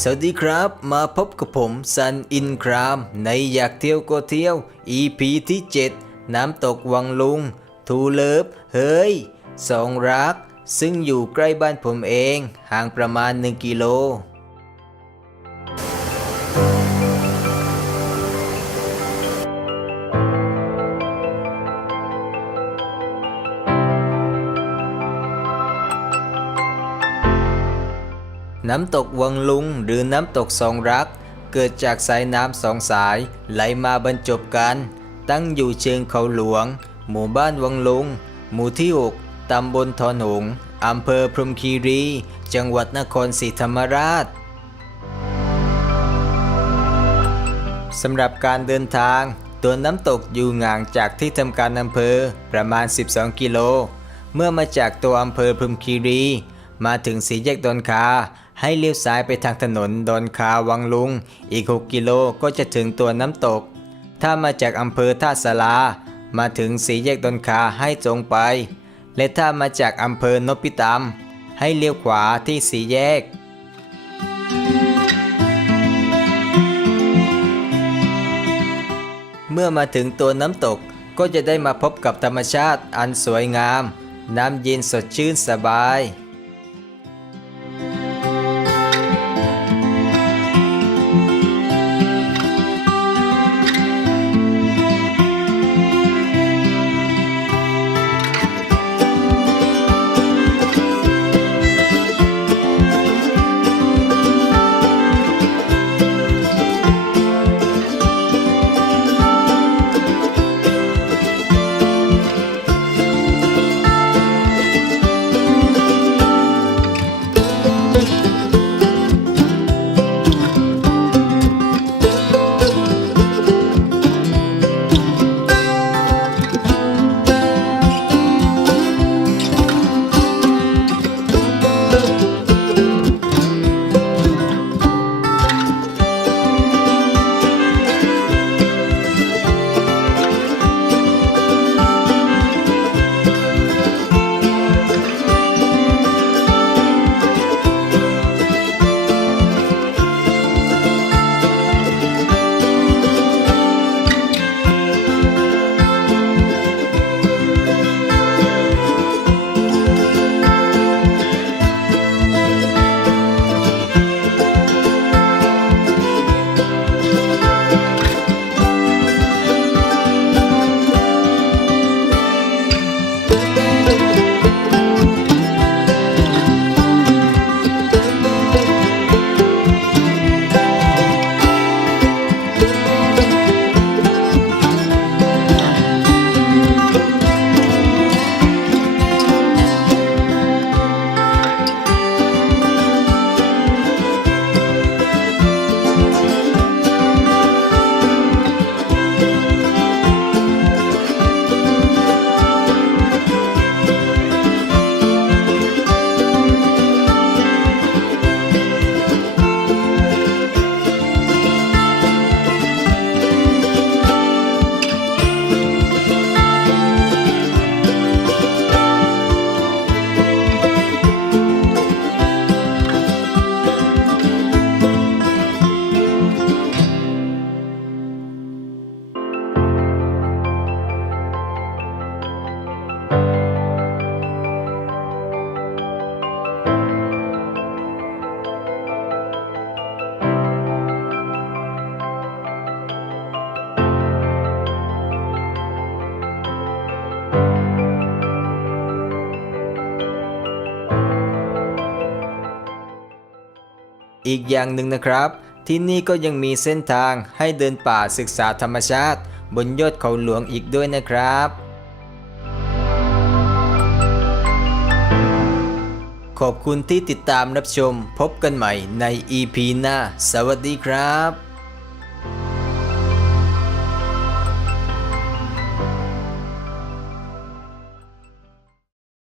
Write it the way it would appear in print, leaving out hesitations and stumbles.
สวัสดีครับมาพบกับผมซันอินครามในอยากเที่ยวก็เที่ยว EP ที่ 7 น้ำตกวังลุงทูเลิฟเฮ้ยสองรักซึ่งอยู่ใกล้บ้านผมเองห่างประมาณ1 กิโลน้ำตกวังลุงหรือน้ำตกสองรักเกิดจากสายน้ำสองสายไหลมาบรรจบกันตั้งอยู่เชิงเขาหลวงหมู่บ้านวังลุงหมู่ที่ 6ตำบลทอนหงส์อำเภอพรหมคีรีจังหวัดนครศรีธรรมราชสำหรับการเดินทางตัวน้ำตกอยู่ห่างจากที่ทำการอำเภอประมาณ12 กิโลเมื่อมาจากตัวอำเภอพรหมคีรีมาถึงสี่แยกดอนคาให้เลี้ยวซ้ายไปทางถนนดอนคาวังลุงอีก6 กิโลก็จะถึงตัวน้ำตกถ้ามาจากอำเภอท่าสารามาถึงสี่แยกดอนคาให้ตรงไปและถ้ามาจากอำเภอนพิตามให้เลี้ยวขวาที่สี่แยกเมื่อมาถึงตัวน้ำตกก็จะได้มาพบกับธรรมชาติอันสวยงามน้ำเย็นสดชื่นสบายอีกอย่างหนึ่งนะครับที่นี่ก็ยังมีเส้นทางให้เดินป่าศึกษาธรรมชาติบนยอดเขาหลวงอีกด้วยนะครับขอบคุณที่ติดตามรับชมพบกันใหม่ใน EP หน้าสวัสดีครับ